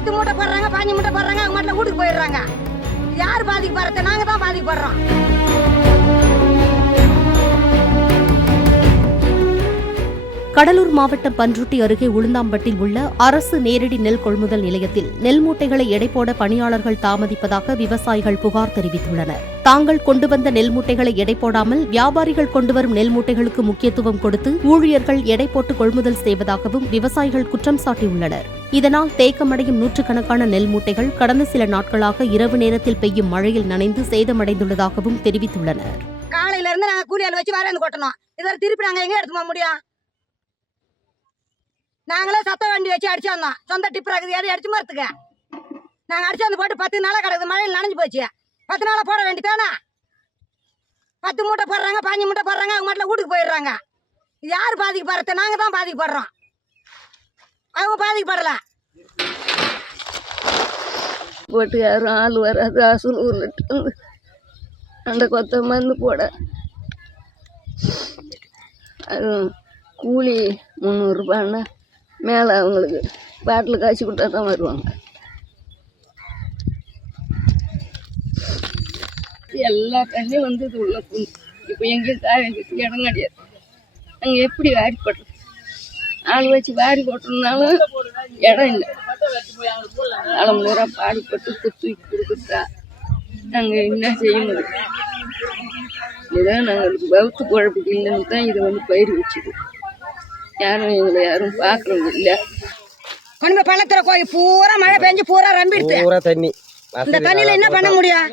10 மூட்டை போடுறாங்க, 15 மூட்டை போடுறாங்க, அவங்க மட்டும் வீட்டுக்கு போயிடுறாங்க. யார் பாதிக்கப்படுறது? நாங்க தான் பாதிக்கப்படுறோம். கடலூர் மாவட்டம் பன்ருட்டி அருகே உளுந்தாம்பட்டில் உள்ள அரசு நேரடி நெல் கொள்முதல் நிலையத்தில் நெல் மூட்டைகளை எடை போட பணியாளர்கள் தாமதிப்பதாக விவசாயிகள் புகார் தெரிவித்துள்ளனர். தாங்கள் கொண்டு வந்த நெல் மூட்டைகளை எடை போடாமல் வியாபாரிகள் கொண்டுவரும் நெல் மூட்டைகளுக்கு முக்கியத்துவம் கொடுத்து ஊழியர்கள் எடை போட்டு கொள்முதல் செய்வதாகவும் விவசாயிகள் குற்றம் சாட்டியுள்ளனர். இதனால் தேக்கமடையும் நூற்றுக்கணக்கான நெல் மூட்டைகள் கடந்த சில நாட்களாக இரவு நேரத்தில் பெய்யும் மழையில் நனைந்து சேதமடைந்துள்ளதாகவும் தெரிவித்துள்ளனர். காலையில இருந்து நாங்க கூலியால் வச்சு வரேன்னு கொட்டணும். இதில் திருப்பி நாங்க எங்க எடுத்து போக முடியும்? நாங்களே சத்த வண்டி வச்சு அடிச்சு வந்தோம். சொந்த டிப்பர் இருக்குது, எதை அடிச்சு மரத்துக்கு நாங்கள் அடிச்சு வந்து போட்டு 10 நாளாக கிடக்குது. மழையில் நனைஞ்சு போச்சு. 10 நாளாக போட வேண்டியதானே? 10 மூட்டை போடுறாங்க, 15 மூட்டை போடுறாங்க, அவங்க மட்டும் வீட்டுக்கு போயிடுறாங்க. யார் பாதிக்கப்படுறது? நாங்கள் தான் பாதிக்கப்படுறோம். அவங்க பாதிக்கப்படல. போட்டு யாரும் ஆள் வராது. அசல் ஊர்லட்டு அந்த கொத்த மருந்து போட அது கூலி 300 ரூபான்னா மேலே அவங்களுக்கு பாட்டில் காய்ச்சி கொடுத்தா தான் வருவாங்க. எல்லா தண்ணியும் வந்து இது உள்ள புண்ணு. இப்போ எங்கேயும் காய வைக்கிறதுக்கு இடம் கிடையாது. நாங்கள் எப்படி வாரி போடுறோம்? ஆள் வச்சு வாரி போட்டோம்னாலும் இடம் இல்லை. காலம் பூரா பாடுபட்டு தூக்கி கொடுக்குறா. நாங்கள் என்ன செய்ய முடியும்? இதான் நாங்களுக்கு வகுத்து குழப்பம் இல்லைன்னு தான் இதை வந்து பயிர் வச்சுது. யாரும் எங்களை யாரும் பார்க்கறது இல்லை. கொண்டு பள்ளத்துல கோயில் பூரா மழை பெஞ்சு பூரா ரம்பிடுது. தண்ணி இந்த தண்ணியில என்ன பண்ண முடியும்?